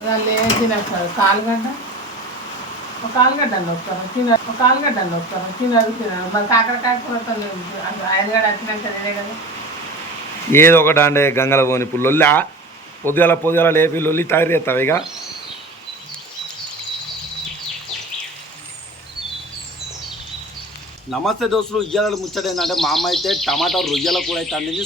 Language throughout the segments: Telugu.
తినేస్తారు కాలుగడ్డ ఒక ఆలుగడ్డ వస్తారు ఒక ఆలుగడ్డ వస్తారు తినదు మరి కాకరకాయ కూరతో 5 గంటలు వచ్చినాక తినే కదా. ఏదో ఒకటి అంటే గంగల పోని ఇప్పుడు లొల్లి పొద్దుగాల లేపి లొల్లి తయారు చేస్తావు ఇక. నమస్తే దోస్తులు, ఇయ్యాల ముచ్చట ఏంటంటే మా అమ్మ అయితే టమాటా రొయ్యల కూర అయితే అందింది.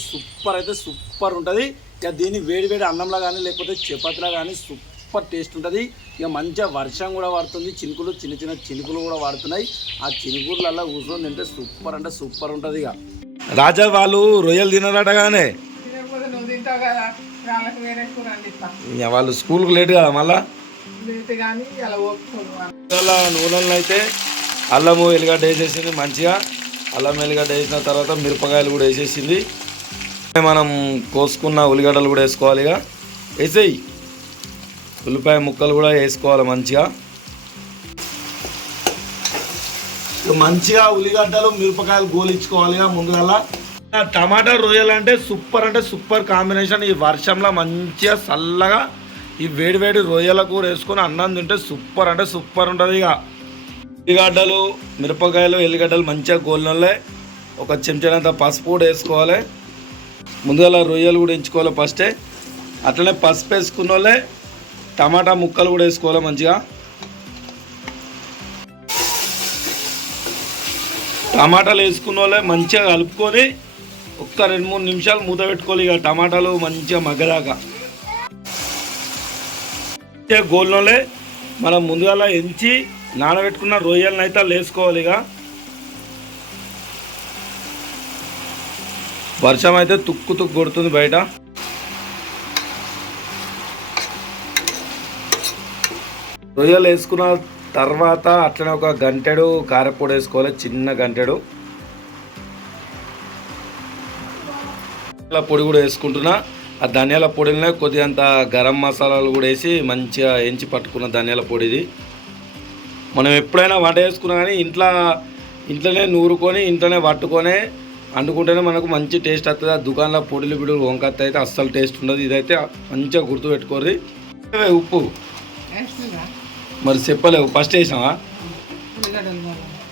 అయితే సూపర్ ఉంటుంది. ఇక దీన్ని వేడి అన్నంలో కానీ లేకపోతే చపాతీలో కానీ సూపర్ టేస్ట్ ఉంటుంది. ఇక మంచిగా వర్షం కూడా పడుతుంది, చినుకులు చిన్న చినుకులు కూడా పడుతున్నాయి. ఆ చినుకులలో కూర్చొని తింటే సూపర్ అంటే సూపర్ ఉంటుంది. ఇక రాజా వాళ్ళు రొయ్యలు తినరటగానే వాళ్ళు స్కూల్కి లేట్ కదా మళ్ళా నూనెలను అయితే అల్లము ఎల్లిగడ్డ వేసేసింది. మంచిగా అల్లం ఎల్లిగడ్డ వేసిన తర్వాత మిరపకాయలు కూడా వేసేసింది. మనం కోసుకున్న ఉల్లిగడ్డలు కూడా వేసుకోవాలి. ఇక వేసేయి ఉల్లిపాయ ముక్కలు కూడా వేసుకోవాలి. మంచిగా ఉల్లిగడ్డలు మిరపకాయలు గోలించుకోవాలి. ముందుగా టమాటా రొయ్యలు అంటే సూపర్ కాంబినేషన్. ఈ వర్షంలో మంచిగా చల్లగా ఈ వేడి రొయ్యల కూర వేసుకొని అన్నం తింటే సూపర్ అంటే సూపర్ ఉంటుంది. ఇక ఉల్లిగడ్డలు మిరపకాయలు ఎల్లిగడ్డలు మంచిగా గోలినోళ్ళే ఒక చెంచానంత పసుపు కూడా వేసుకోవాలి. ముందుగా రొయ్యలు కూడా ఎంచుకోవాలి ఫస్టే. అట్లనే పసుపు వేసుకున్న వాళ్ళే టమాటా ముక్కలు కూడా వేసుకోవాలి. మంచిగా టమాటాలు వేసుకున్న వాళ్ళే మంచిగా కలుపుకొని ఒక్క 2-3 నిమిషాలు మూత పెట్టుకోవాలి. ఇక టమాటాలు మంచిగా మగ్గదాకా గోల్లోనే మనం ముందుగా ఎంచి నానబెట్టుకున్న రొయ్యలను అయితే వేసుకోవాలి. ఇక వర్షం అయితే తుక్కు కొడుతుంది బయట. రొయ్యలు వేసుకున్న తర్వాత అట్లనే ఒక గంటెడు కారపొడి వేసుకోవాలి, చిన్న గంటెడు. పొడి కూడా వేసుకుంటున్నా. ఆ ధనియాల పొడిలోనే కొద్దిగంత గరం మసాలాలు కూడా వేసి మంచిగా ఎంచి పట్టుకున్న ధనియాల పొడిది. మనం ఎప్పుడైనా వంట చేసుకున్నా కానీ ఇంట్లోనే నూరుకొని ఇంట్లోనే పట్టుకొని వండుకుంటేనే మనకు మంచి టేస్ట్ వస్తుంది. ఆ దుకాణంలో పొడిలు బిడులు వంకత్త అయితే అస్సలు టేస్ట్ ఉండదు. ఇదైతే మంచిగా గుర్తు పెట్టుకోర్రి. ఉప్పు మరి చెప్పలేవు, ఫస్ట్ వేసినావా?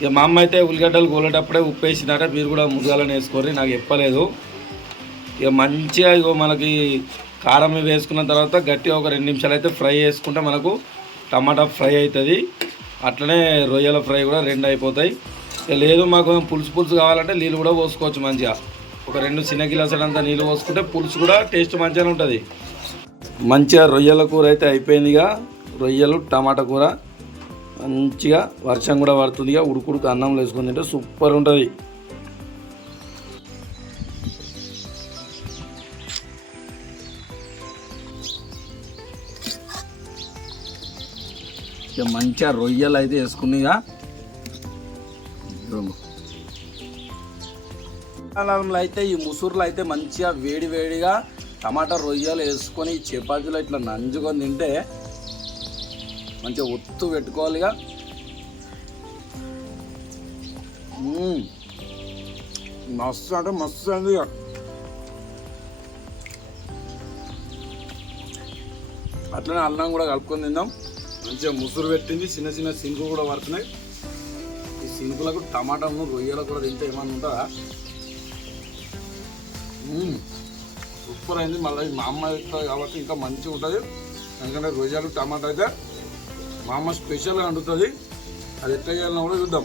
ఇక మా అమ్మ అయితే ఉల్లిగడ్డలు గోలేటప్పుడే ఉప్పు వేసిందట. మీరు కూడా ముందుగానే వేసుకోర్రి, నాకు చెప్పలేదు. ఇక మంచిగా మనకి కారం వేసుకున్న తర్వాత గట్టిగా ఒక 2 నిమిషాలు అయితే ఫ్రై చేసుకుంటే మనకు టమాటా ఫ్రై అవుతుంది. అట్లనే రొయ్యల ఫ్రై కూడా 2 అయిపోతాయి. లేదు మాకు పులుసు కావాలంటే నీళ్ళు కూడా పోసుకోవచ్చు. మంచిగా ఒక 2 చిన్న గిలాసులంతా నీళ్ళు పోసుకుంటే పులుసు కూడా టేస్ట్ మంచిగానే ఉంటుంది. మంచిగా రొయ్యల కూర అయితే అయిపోయింది. ఇక రొయ్యలు టమాటా కూర మంచిగా వర్షం కూడా పడుతుంది. ఇక ఉడుకుడుకు అన్నం వేసుకొని తింటే సూపర్ ఉంటుంది. ఇక మంచిగా రొయ్యలు అయితే వేసుకుని అయితే ఈ ముసురులో అయితే మంచిగా వేడిగా టమాటా రొయ్యలు వేసుకొని చపాతీలో ఇట్లా నంజుకొని తింటే మంచిగా ఒత్తు పెట్టుకోవాలి. ఇక మస్తు అంటే మస్తు అండి. ఇక అట్లనే అన్నం కూడా కలుపుకొని తిందాం. మంచిగా ముసురు పెట్టింది, చిన్న సినుకులు కూడా పడుతున్నాయి. ఈ సినుకులకు టమాటాను రొయ్యలు కూడా తింటే ఏమన్నా ఉంటుందా? సూపర్ అయింది. మళ్ళీ మా అమ్మ ఇస్తుంది కాబట్టి ఇంకా మంచిగా ఉంటుంది. ఎందుకంటే రొయ్యలు టమాటా అయితే మా అమ్మ స్పెషల్గా వండుతుంది. అది ఎట్లా చేయాలన్నా కూడా చూద్దాం.